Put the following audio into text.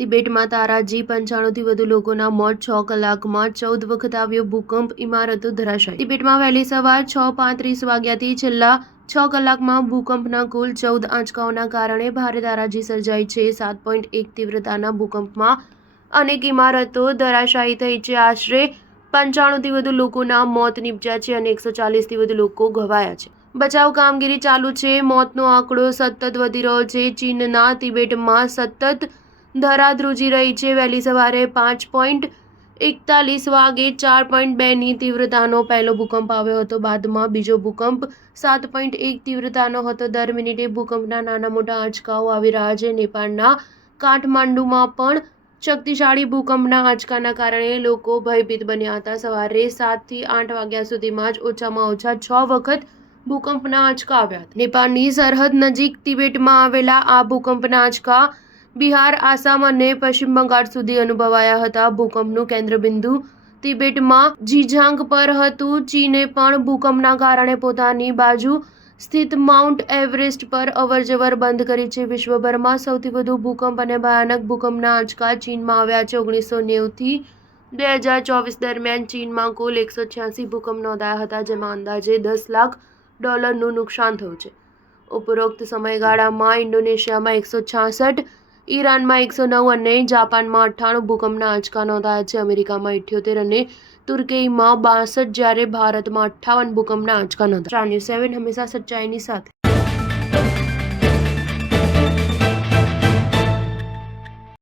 તિબેટમાં તારાજી 95થી વધુ લોકોના મોત 6 કલાકમાં 14 વખત આવ્યો ભૂકંપ, ઇમારતો ધરાશાયી. તિબેટમાં વહેલી સવાર 6:35 વાગ્યાથી છેલ્લા 6 કલાકમાં ભૂકંપના કુલ 14 આંચકાઓના કારણે ભારે તારાજી સર્જાઈ છે. 7.1 તીવ્રતાના ભૂકંપમાં અનેક ઇમારતો ધરાશાયી થઈ છે. આશરે 95થી વધુ લોકોના મોત નીપજ્યા છે અને 140થી વધુ લોકો ઘવાયા છે. બચાવ કામગીરી ચાલુ છે. મોતનો આંકડો સતત વધી રહ્યો છે. ચીનના તિબેટમાં સતત ધરાધ્રુજી રહી છે. વહેલી સવારે 5:41 વાગે 4.2ની તીવ્રતાનો પહેલો ભૂકંપ આવ્યો હતો. બાદમાં બીજો ભૂકંપ 7.1 તીવ્રતાનો હતો. દર મિનિટે ભૂકંપના નાના મોટા આંચકાઓ આવી રહ્યા છે. નેપાળના કાઠમાંડુમાં પણ શક્તિશાળી ભૂકંપના આંચકાના કારણે લોકો ભયભીત બન્યા હતા. સવારે 7થી 8 વાગ્યા સુધીમાં જ ઓછામાં ઓછા 6 વખત ભૂકંપના આંચકા આવ્યા હતા. નેપાળની સરહદ નજીક તિબેટમાં આવેલા આ ભૂકંપના આંચકા બિહાર, આસામ અને પશ્ચિમ બંગાળ સુધી અનુભવાયા હતા. ભૂકંપનું કેન્દ્રબિંદુ તિબેટમાં ઝીજાંગ પર હતું. ચીને પણ ભૂકંપના કારણે પોતાની બાજુ સ્થિત માઉન્ટ એવરેસ્ટ પર અવરજવર બંધ કરી છે. વિશ્વભરમાં સૌથી વધુ ભૂકંપ અને ભયાનક ભૂકંપના આંચકા ચીનમાં આવ્યા છે. 1990થી 2024 દરમિયાન ચીનમાં કુલ 186 ભૂકંપ નોંધાયા હતા, જેમાં અંદાજે $10 લાખ નુકસાન થયું છે. ઉપરોક્ત સમયગાળામાં ઇન્ડોનેશિયામાં 166, ઈરાનમાં 109 અને જાપાનમાં 98 ભૂકંપના આંચકા નોંધાયા છે. અમેરિકામાં 78 અને તુર્કીમાં 62 જ્યારે ભારતમાં 58 ભૂકંપના આંચકા નોંધાયા. સ્ટાર ન્યૂઝ 7 હંમેશા સચ્ચાઈની સાથે.